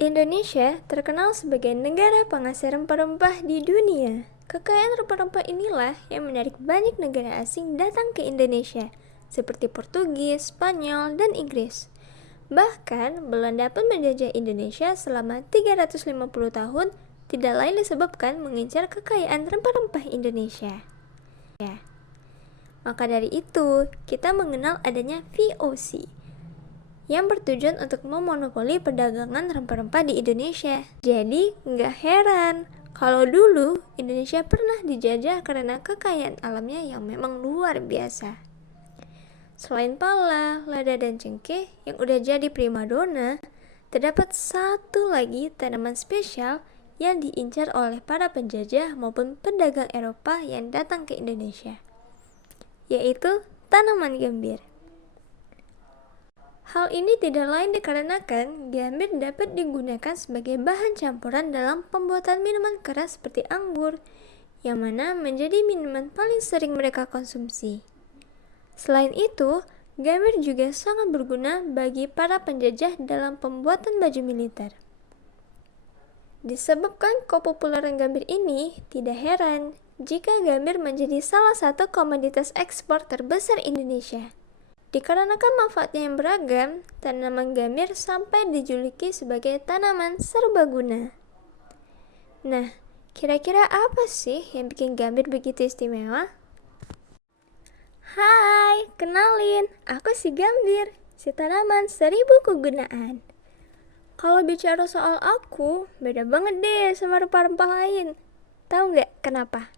Indonesia terkenal sebagai negara penghasil rempah-rempah di dunia. Kekayaan rempah-rempah inilah yang menarik banyak negara asing datang ke Indonesia, seperti Portugis, Spanyol, dan Inggris. Bahkan, Belanda pun menjajah Indonesia selama 350 tahun, tidak lain disebabkan mengincar kekayaan rempah-rempah Indonesia. Maka dari itu, kita mengenal adanya VOC, yang bertujuan untuk memonopoli perdagangan rempah-rempah di Indonesia. Jadi, nggak heran kalau dulu Indonesia pernah dijajah karena kekayaan alamnya yang memang luar biasa. Selain pala, lada, dan cengkeh yang udah jadi primadona, terdapat satu lagi tanaman spesial yang diincar oleh para penjajah maupun pedagang Eropa yang datang ke Indonesia, yaitu tanaman gambir. Hal ini tidak lain dikarenakan gambir dapat digunakan sebagai bahan campuran dalam pembuatan minuman keras seperti anggur, yang mana menjadi minuman paling sering mereka konsumsi. Selain itu, gambir juga sangat berguna bagi para penjajah dalam pembuatan baju militer. Disebabkan kepopuleran gambir ini, tidak heran jika gambir menjadi salah satu komoditas ekspor terbesar Indonesia. Dikarenakan manfaatnya yang beragam, tanaman gambir sampai dijuluki sebagai tanaman serbaguna. Nah, kira-kira apa sih yang bikin gambir begitu istimewa? Hai, kenalin, aku si gambir, si tanaman 1000 kegunaan. Kalau bicara soal aku, beda banget deh sama rempah-rempah lain. Tahu nggak kenapa?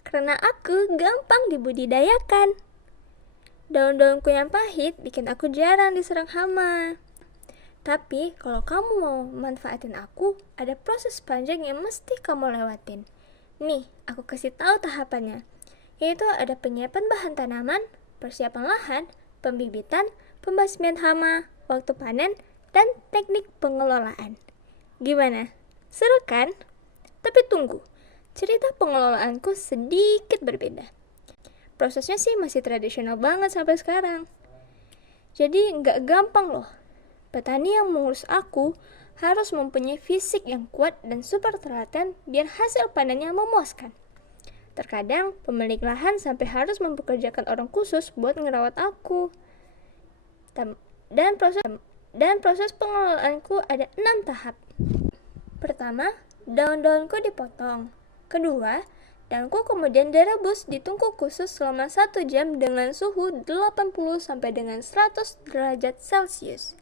Karena aku gampang dibudidayakan. Daun-daunku yang pahit bikin aku jarang diserang hama. Tapi kalau kamu mau manfaatin aku, ada proses panjang yang mesti kamu lewatin. Nih, aku kasih tahu tahapannya. Yaitu ada penyiapan bahan tanaman, persiapan lahan, pembibitan, pembasmian hama, waktu panen, dan teknik pengelolaan. Gimana? Seru kan? Tapi tunggu, cerita pengelolaanku sedikit berbeda. Prosesnya sih masih tradisional banget sampai sekarang. Jadi nggak gampang loh. Petani yang mengurus aku harus mempunyai fisik yang kuat dan super telaten biar hasil panennya memuaskan. Terkadang pemilik lahan sampai harus mempekerjakan orang khusus buat ngerawat aku. Dan proses pengelolaanku ada 6 tahap. Pertama, daun-daunku dipotong. Kedua, daunku kemudian direbus di tungku khusus selama 1 jam dengan suhu 80 sampai dengan 100 derajat Celcius.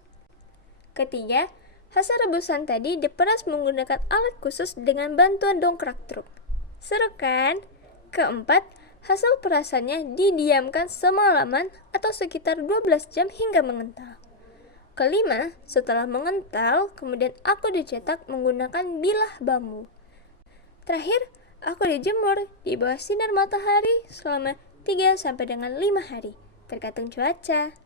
Ketiga, hasil rebusan tadi diperas menggunakan alat khusus dengan bantuan dongkrak truk. Seru kan? Keempat, hasil perasannya didiamkan semalaman atau sekitar 12 jam hingga mengental. Kelima, setelah mengental, kemudian aku dicetak menggunakan bilah bambu. Terakhir, aku dijemur di bawah sinar matahari selama 3 sampai dengan 5 hari, tergantung cuaca.